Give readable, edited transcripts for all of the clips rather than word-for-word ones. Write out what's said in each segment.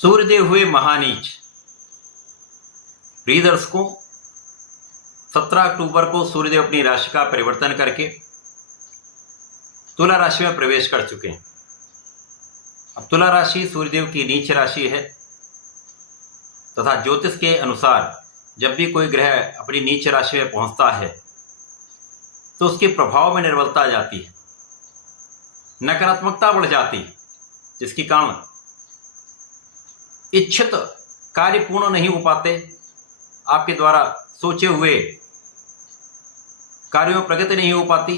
सूर्यदेव हुए महानीच। प्रिय दर्शकों, 17 अक्टूबर को सूर्यदेव अपनी राशि का परिवर्तन करके तुला राशि में प्रवेश कर चुके हैं। अब तुला राशि सूर्यदेव की नीच राशि है तथा ज्योतिष के अनुसार जब भी कोई ग्रह अपनी नीच राशि में पहुंचता है तो उसके प्रभाव में निर्बलता आ जाती है, नकारात्मकता बढ़ जाती है, जिसके कारण इच्छित कार्य पूर्ण नहीं हो पाते, आपके द्वारा सोचे हुए कार्यों में प्रगति नहीं हो पाती।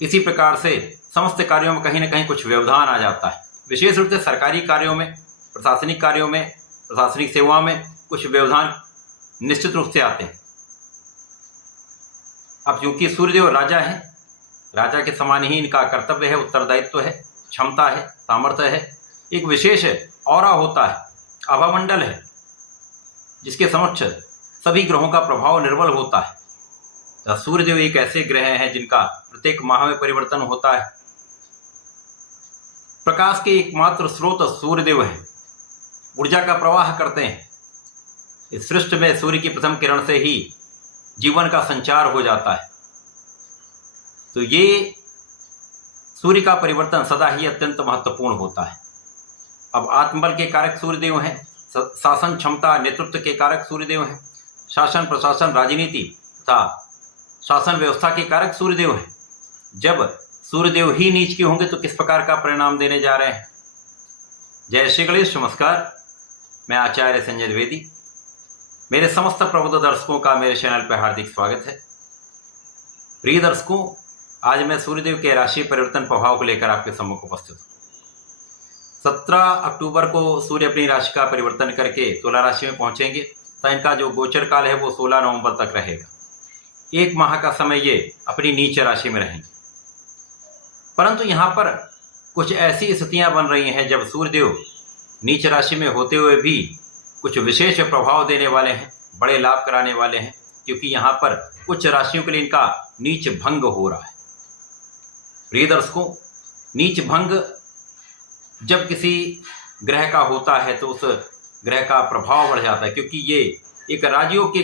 इसी प्रकार से समस्त कार्यों में कहीं न कहीं कुछ व्यवधान आ जाता है। विशेष रूप से सरकारी कार्यों में, प्रशासनिक कार्यों में, प्रशासनिक सेवा में कुछ व्यवधान निश्चित रूप से आते हैं। अब क्योंकि सूर्यदेव राजा हैं, राजा के समान ही इनका कर्तव्य है, उत्तरदायित्व है, क्षमता है, सामर्थ्य है, एक विशेष ऑरा होता है, आभामंडल है, जिसके समक्ष सभी ग्रहों का प्रभाव निर्बल होता है। तो सूर्यदेव एक ऐसे ग्रह हैं जिनका प्रत्येक माह में परिवर्तन होता है। प्रकाश के एकमात्र स्रोत सूर्यदेव है, ऊर्जा का प्रवाह करते हैं। इस सृष्टि में सूर्य की प्रथम किरण से ही जीवन का संचार हो जाता है। तो ये सूर्य का परिवर्तन सदा ही अत्यंत महत्वपूर्ण होता है। अब आत्मबल के कारक सूर्यदेव हैं, शासन क्षमता नेतृत्व के कारक सूर्यदेव हैं, शासन प्रशासन राजनीति तथा शासन व्यवस्था के कारक सूर्यदेव हैं। जब सूर्यदेव ही नीच के होंगे तो किस प्रकार का परिणाम देने जा रहे हैं। जय श्री गणेश। नमस्कार, मैं आचार्य संजय द्विवेदी। मेरे समस्त प्रबुद्ध दर्शकों का मेरे चैनल पर हार्दिक स्वागत है। प्रिय दर्शकों, आज मैं सूर्यदेव के राशि परिवर्तन प्रभाव को लेकर आपके सम्मुख उपस्थित हूँ। 17 अक्टूबर को सूर्य अपनी राशि का परिवर्तन करके तुला राशि में पहुंचेंगे, तो इनका जो गोचर काल है वो 16 नवंबर तक रहेगा। एक माह का समय ये अपनी नीच राशि में रहेंगे। परंतु यहाँ पर कुछ ऐसी स्थितियां बन रही हैं जब सूर्यदेव नीच राशि में होते हुए भी कुछ विशेष प्रभाव देने वाले हैं, बड़े लाभ कराने वाले हैं, क्योंकि यहाँ पर कुछ राशियों के लिए इनका नीच भंग हो रहा है। प्रिय दर्शकों, नीच भंग जब किसी ग्रह का होता है तो उस ग्रह का प्रभाव बढ़ जाता है, क्योंकि ये एक राजयोग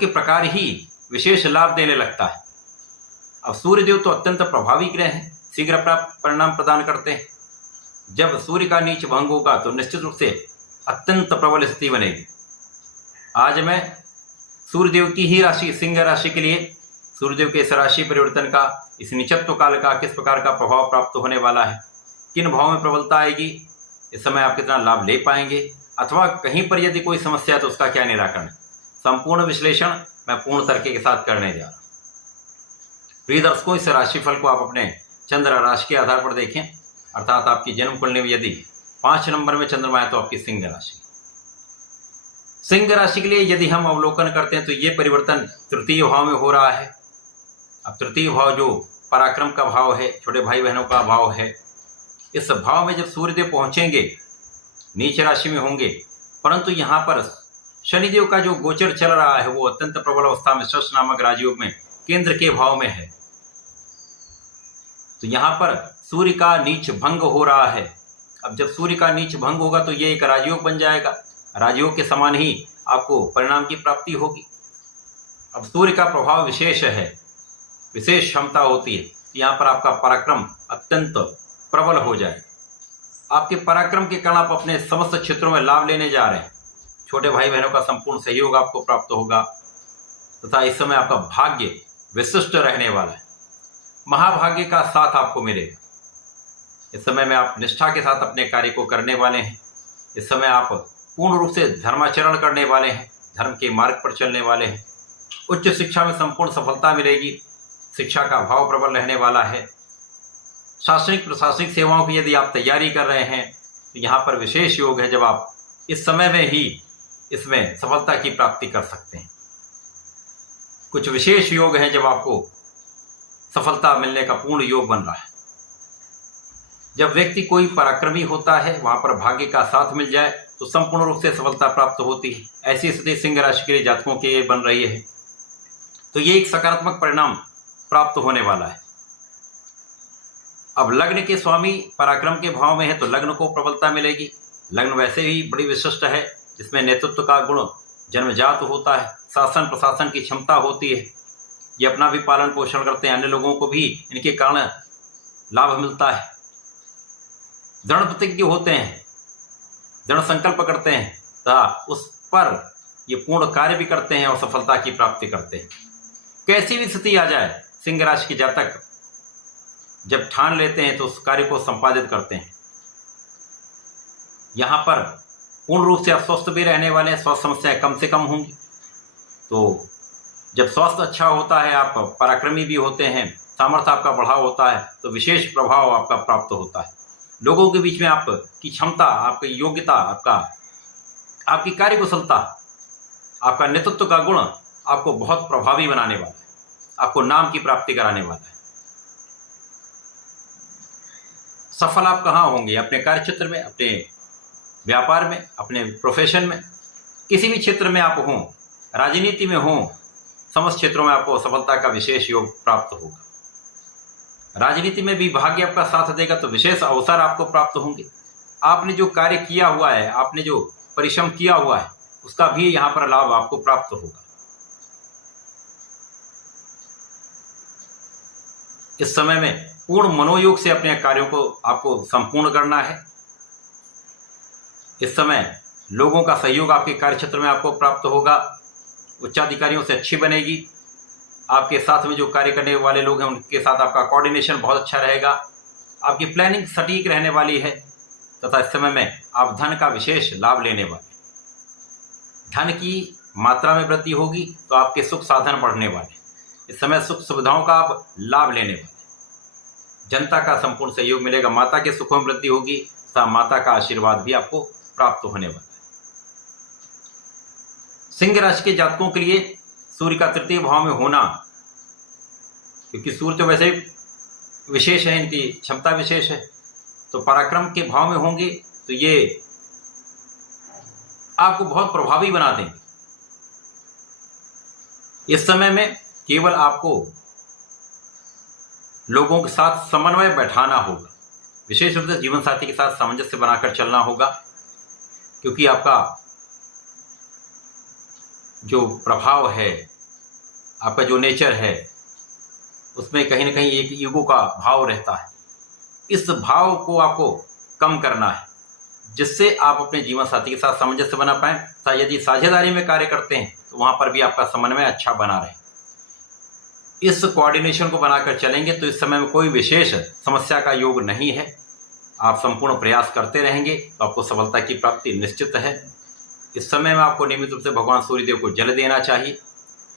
के प्रकार ही विशेष लाभ देने लगता है। अब सूर्यदेव तो अत्यंत प्रभावी ग्रह हैं, शीघ्र परिणाम प्रदान करते हैं। जब सूर्य का नीच भंग होगा तो निश्चित रूप से अत्यंत प्रबल स्थिति बनेगी। आज मैं सूर्यदेव की ही राशि सिंह राशि के लिए सूर्यदेव के इस राशि परिवर्तन का, इस निचत्व काल का किस प्रकार का प्रभाव प्राप्त होने वाला है, किन भावों में प्रबलता आएगी, इस समय आप कितना लाभ ले पाएंगे, अथवा कहीं पर यदि कोई समस्या है तो उसका क्या निराकरण है, संपूर्ण विश्लेषण मैं पूर्ण तरीके के साथ करने जा रहा हूँ। प्रिय दर्शकों, इस राशिफल को आप अपने चंद्र राशि के आधार पर देखें, अर्थात आपकी जन्म कुंडली में यदि 5 नंबर में चंद्रमा है तो आपकी सिंह राशि। सिंह राशि के लिए यदि हम अवलोकन करते हैं तो ये परिवर्तन तृतीय भाव में हो रहा है। अब तृतीय भाव जो पराक्रम का भाव है, छोटे भाई बहनों का भाव है, इस भाव में जब सूर्यदेव पहुंचेंगे नीच राशि में होंगे। परंतु यहाँ पर शनिदेव का जो गोचर चल रहा है वो अत्यंत प्रबल अवस्था में शश नामक राजयोग में केंद्र के भाव में है। तो यहाँ पर सूर्य का नीच भंग हो रहा है। अब जब सूर्य का नीच भंग होगा तो ये एक राजयोग बन जाएगा, राजयोग के समान ही आपको परिणाम की प्राप्ति होगी। अब सूर्य का प्रभाव विशेष है, विशेष क्षमता होती है, यहाँ पर आपका पराक्रम अत्यंत प्रबल हो जाए। आपके पराक्रम के कारण आप अपने समस्त क्षेत्रों में लाभ लेने जा रहे हैं। छोटे भाई बहनों का संपूर्ण सहयोग आपको प्राप्त होगा तथा इस समय आपका भाग्य विशिष्ट रहने वाला है, महाभाग्य का साथ आपको मिलेगा। इस समय में आप निष्ठा के साथ अपने कार्य को करने वाले हैं। इस समय आप पूर्ण रूप से धर्माचरण करने वाले हैं, धर्म के मार्ग पर चलने वाले हैं। उच्च शिक्षा में संपूर्ण सफलता मिलेगी, शिक्षा का भाव प्रबल रहने वाला है। शासनिक प्रशासनिक सेवाओं की यदि आप तैयारी कर रहे हैं तो यहाँ पर विशेष योग है, जब आप इस समय में ही इसमें सफलता की प्राप्ति कर सकते हैं। कुछ विशेष योग हैं जब आपको सफलता मिलने का पूर्ण योग बन रहा है। जब व्यक्ति कोई पराक्रमी होता है, वहां पर भाग्य का साथ मिल जाए तो संपूर्ण रूप से सफलता प्राप्त होती है। ऐसी स्थिति सिंह राशि के लिए जातकों के बन रही है, तो ये एक सकारात्मक परिणाम प्राप्त होने वाला है। अब लग्न के स्वामी पराक्रम के भाव में है तो लग्न को प्रबलता मिलेगी। लग्न वैसे ही बड़ी विशिष्ट है, जिसमें नेतृत्व का गुण जन्मजात होता है, शासन प्रशासन की क्षमता होती है, ये अपना भी पालन पोषण करते हैं, अन्य लोगों को भी इनके कारण लाभ मिलता है। दृढ़ प्रतिज्ञ होते हैं, दृढ़ संकल्प करते हैं तथा उस पर ये पूर्ण कार्य भी करते हैं और सफलता की प्राप्ति करते हैं। कैसी भी स्थिति आ जाए, सिंह राशि के जातक जब ठान लेते हैं तो उस कार्य को संपादित करते हैं। यहाँ पर पूर्ण रूप से आप स्वस्थ भी रहने वाले हैं, स्वास्थ्य समस्याएं कम से कम होंगी। तो जब स्वास्थ्य अच्छा होता है, आप पराक्रमी भी होते हैं, सामर्थ्य आपका बढ़ा होता है, तो विशेष प्रभाव आपका प्राप्त होता है। लोगों के बीच में आपकी क्षमता, आपकी योग्यता, आपकी कार्यकुशलता, आपका नेतृत्व का गुण आपको बहुत प्रभावी बनाने वाला है, आपको नाम की प्राप्ति कराने वाला है। सफल आप कहाँ होंगे? अपने कार्यक्षेत्र में, अपने व्यापार में, अपने प्रोफेशन में, किसी भी क्षेत्र में आप हों, राजनीति में हों, समस्त क्षेत्रों में आपको सफलता का विशेष योग प्राप्त होगा। राजनीति में भी भाग्य आपका साथ देगा तो विशेष अवसर आपको प्राप्त होंगे। आपने जो कार्य किया हुआ है, आपने जो परिश्रम किया हुआ है, उसका भी यहाँ पर लाभ आपको प्राप्त होगा। इस समय में पूर्ण मनोयोग से अपने कार्यों को आपको संपूर्ण करना है। इस समय लोगों का सहयोग आपके कार्यक्षेत्र में आपको प्राप्त होगा, उच्चाधिकारियों से अच्छी बनेगी। आपके साथ में जो कार्य करने वाले लोग हैं उनके साथ आपका कोऑर्डिनेशन बहुत अच्छा रहेगा। आपकी प्लानिंग सटीक रहने वाली है तथा इस समय में आप धन का विशेष लाभ लेने वाले। धन की मात्रा में वृद्धि होगी तो आपके सुख साधन बढ़ने वाले। इस समय सुख सुविधाओं का आप लाभ लेने वाले। जनता का संपूर्ण सहयोग मिलेगा। माता के सुखों में वृद्धि होगी तथा माता का आशीर्वाद भी आपको प्राप्त होने वाला है। सिंह राशि के जातकों के लिए सूर्य का तृतीय भाव में होना, क्योंकि सूर्य तो वैसे विशेष है, इनकी क्षमता विशेष है, तो पराक्रम के भाव में होंगे तो ये आपको बहुत प्रभावी बना देंगे। इस समय में केवल आपको लोगों के साथ समन्वय बैठाना होगा, विशेष रूप से जीवन साथी के साथ सामंजस्य बनाकर चलना होगा, क्योंकि आपका जो प्रभाव है, आपका जो नेचर है, उसमें कहीं ना कहीं एक ईगो का भाव रहता है। इस भाव को आपको कम करना है, जिससे आप अपने जीवन साथी के साथ सामंजस्य बना पाएं। यदि साझेदारी में कार्य करते हैं तो वहां पर भी आपका समन्वय अच्छा बना रहे। इस कोऑर्डिनेशन को बनाकर चलेंगे तो इस समय में कोई विशेष समस्या का योग नहीं है। आप संपूर्ण प्रयास करते रहेंगे तो आपको सफलता की प्राप्ति निश्चित है। इस समय में आपको नियमित रूप से भगवान सूर्यदेव को जल देना चाहिए।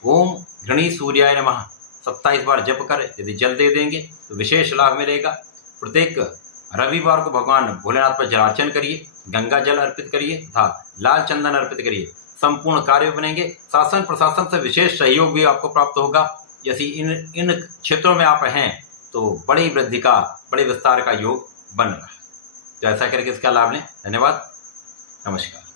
ओम घृणी सूर्याय नमः 27 बार जप कर यदि जल दे देंगे तो विशेष लाभ मिलेगा। प्रत्येक रविवार को भगवान भोलेनाथ पर जलार्चन करिए, गंगा जल अर्पित करिए तथा लाल चंदन अर्पित करिए। संपूर्ण कार्य बनेंगे। शासन प्रशासन से विशेष सहयोग भी आपको प्राप्त होगा। यदि इन क्षेत्रों में आप हैं तो बड़ी वृद्धि का, बड़े विस्तार का योग बन रहा है। तो ऐसा करके इसका लाभ लें। धन्यवाद, नमस्कार।